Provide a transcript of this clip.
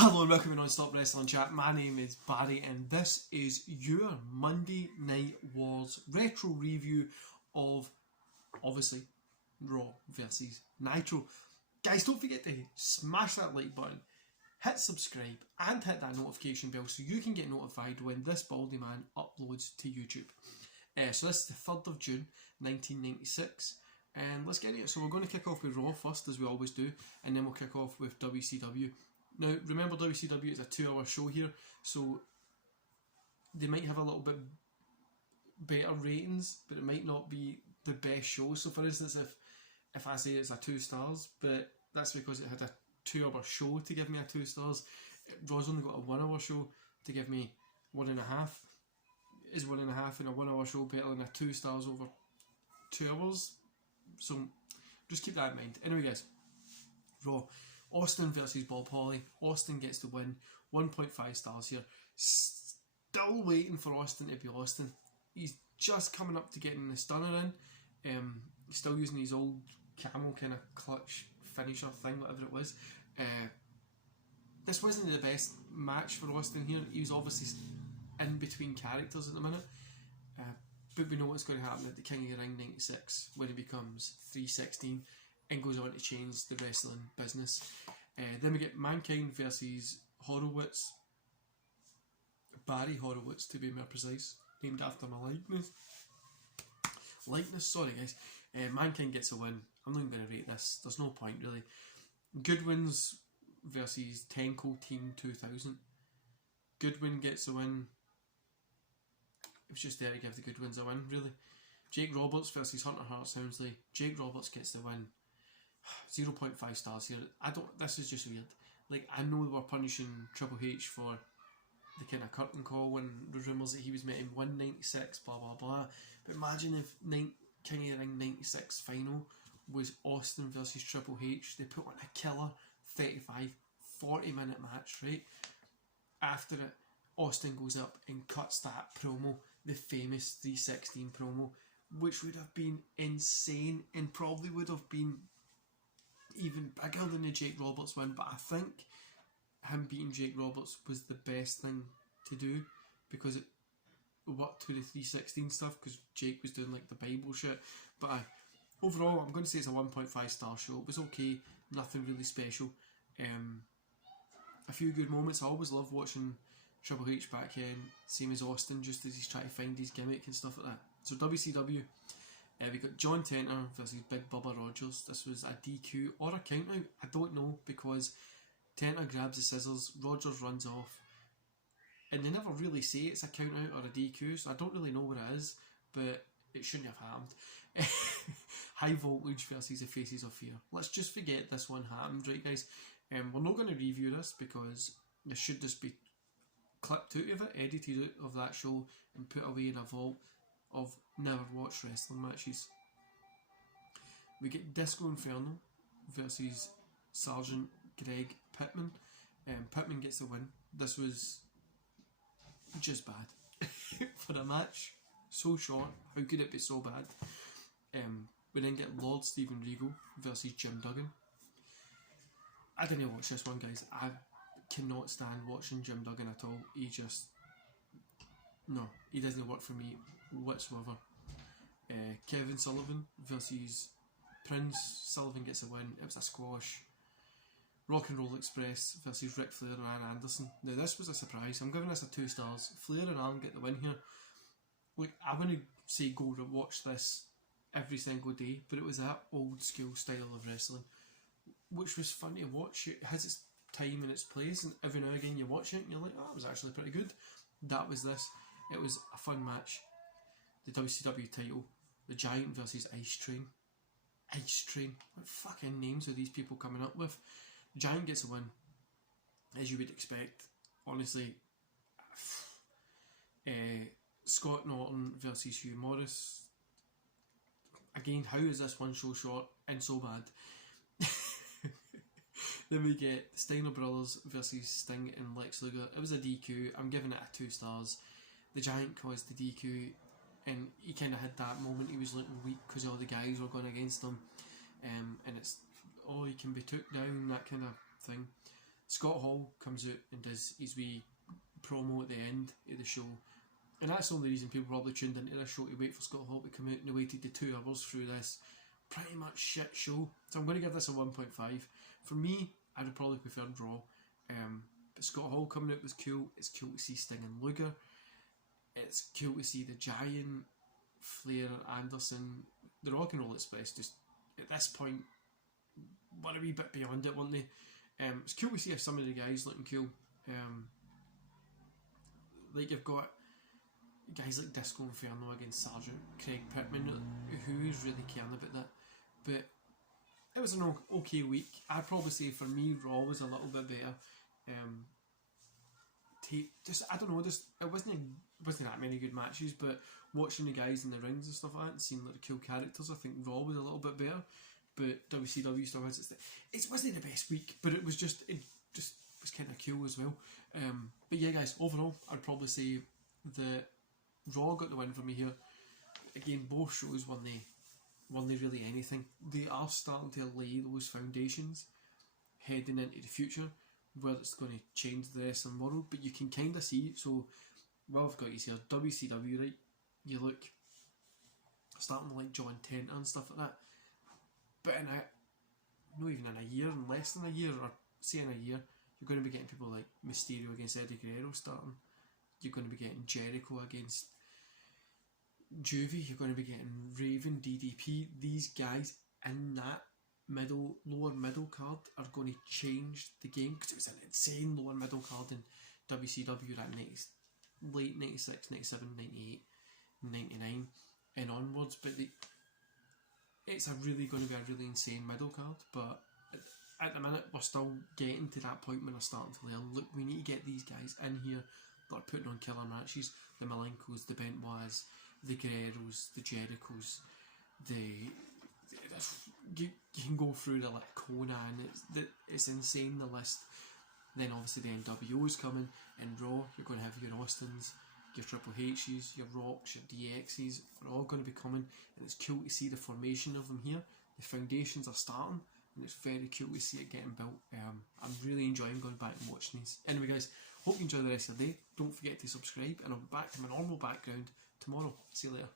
Hello and welcome to Non-Stop Wrestling Chat. My name is Barry and this is your Monday Night Wars retro review of, obviously, Raw versus Nitro. Guys, don't forget to smash that like button, hit subscribe and hit that notification bell so you can get notified when this baldy man uploads to YouTube. So this is the 3rd of June 1996 and let's get it. So we're going to kick off with Raw first, as we always do, and then we'll kick off with WCW. Now, remember, WCW is a 2-hour show here, so they might have a little bit better ratings, but it might not be the best show. So, for instance, if I say it's a 2 stars, but that's because it had a 2-hour show to give me a 2 stars. Raw's only got a 1-hour show to give me 1.5. Is 1.5 in a 1-hour show better than a 2 stars over 2 hours? So, just keep that in mind. Anyway, guys, Raw. Austin versus Bob Holly. Austin gets the win. 1.5 stars here. Still waiting for Austin to be Austin. He's just coming up to getting the stunner in. Still using his old camel kind of clutch finisher thing, whatever it was. This wasn't the best match for Austin here. He was obviously in between characters at the minute. But we know what's going to happen at the King of the Ring 96 when he becomes 316. And goes on to change the wrestling business. Then we get Mankind versus Horowitz. Barry Horowitz, to be more precise, named after my likeness. Sorry guys. Mankind gets a win. I'm not even going to rate this. There's no point really. Goodwin's versus Tenko Team 2000. Goodwin gets a win. It was just there to give the Goodwins a win, really. Jake Roberts versus Hunter Hart Soundsley. Jake Roberts gets the win. 0.5 stars here. This is just weird. Like, I know they were punishing Triple H for the kind of curtain call and the rumours that he was making 196, blah blah blah. But imagine if King of the Ring 96 final was Austin versus Triple H. They put on a killer 35-40 minute match, right? After it, Austin goes up and cuts that promo, the famous 316 promo, which would have been insane and probably would have been even bigger than the Jake Roberts win. But I think him beating Jake Roberts was the best thing to do because it worked to the 316 stuff because Jake was doing like the Bible shit. But overall, I'm going to say it's a 1.5 star show. It was okay, nothing really special. A few good moments. I always love watching Triple H back in, same as Austin, just as he's trying to find his gimmick and stuff like that. So WCW, we got John Tenter versus Big Bubba Rogers. This was a DQ or a count out. I don't know because Tenter grabs the scissors, Rogers runs off, and they never really say it's a count out or a DQ, so I don't really know what it is, but it shouldn't have happened. High Voltage versus the Faces of Fear. Let's just forget this one happened, right guys? We're not going to review this because this should just be clipped out of it, edited out of that show and put away in a vault of never watched wrestling matches. We get Disco Inferno versus Sergeant Greg Pittman. Pittman gets the win. This was just bad for a match so short. How could it be so bad? We then get Lord Steven Regal versus Jim Duggan. I didn't watch this one, guys. I cannot stand watching Jim Duggan at all. He doesn't work for me whatsoever. Kevin Sullivan versus Prince. Sullivan gets a win. It was a squash. Rock and Roll Express versus Ric Flair and Arn Anderson. Now this was a surprise. I'm giving this a 2 stars. Flair and Arn get the win here. Look, I wouldn't say go to watch this every single day, but it was that old school style of wrestling, which was fun to watch. It has its time and its place, and every now and again you watch it and you're like, oh, that was actually pretty good. That was this. It was a fun match. The WCW title, the Giant versus Ice Train. Ice Train. What fucking names are these people coming up with? Giant gets a win, as you would expect. Honestly, Scott Norton versus Hugh Morris. Again, how is this one so short and so bad? Then we get the Steiner brothers versus Sting and Lex Luger. It was a DQ. I'm giving it a 2 stars. The Giant caused the DQ, and he kind of had that moment. He was looking weak because all the guys were going against him, and it's, oh, he can be took down, that kind of thing. Scott Hall comes out and does his wee promo at the end of the show, and that's the only reason people probably tuned into this show, to wait for Scott Hall to come out, and they waited the 2 hours through this pretty much shit show. So I'm going to give this a 1.5. For me, I'd have probably preferred Raw. But Scott Hall coming out was cool. It's cool to see Sting and Luger. It's cool to see the Giant, Flair, Anderson, the Rock and Roll Express. Just at this point, were a wee bit beyond it, weren't they? It's cool to see some of the guys looking cool. Like you've got guys like Disco Inferno against Sergeant Craig Pittman, who's really caring about that. But it was an okay week. I'd probably say for me, Raw was a little bit better. I don't know, it wasn't that many good matches, but watching the guys in the rings and stuff like that and seeing like the cool characters, I think Raw was a little bit better. But WCW still has it wasn't the best week, but it just was kind of cool as well. But yeah, guys, overall, I'd probably say that Raw got the win for me here. Again, both shows won they really anything. They are starting to lay those foundations heading into the future, where it's going to change the wrestling world. But you can kind of see, so well, I've got you here, WCW, right? You look starting to like John Tenta and stuff like that. But not even in a year, in less than a year, or say in a year, you're going to be getting people like Mysterio against Eddie Guerrero starting. You're going to be getting Jericho against Juvie. You're going to be getting Raven, DDP. These guys in that lower middle card are going to change the game, because it was an insane lower middle card in WCW that late 96, 97, 98, 99 and onwards. But it's really going to be a really insane middle card. But at the minute, we're still getting to that point when we're starting to learn, look, we need to get these guys in here that are putting on killer matches. The Malenkos, the Benoits, the Guerreros, the Jerichos, you can go through the like Conan. It's insane, the list. Then obviously the NWO's coming, and Raw, you're going to have your Austins, your Triple H's, your Rocks, your DX's are all going to be coming, and it's cool to see the formation of them here. The foundations are starting, and it's very cool to see it getting built. I'm really enjoying going back and watching these. Anyway, guys, hope you enjoy the rest of the day. Don't forget to subscribe, and I'll be back to my normal background tomorrow. See you later.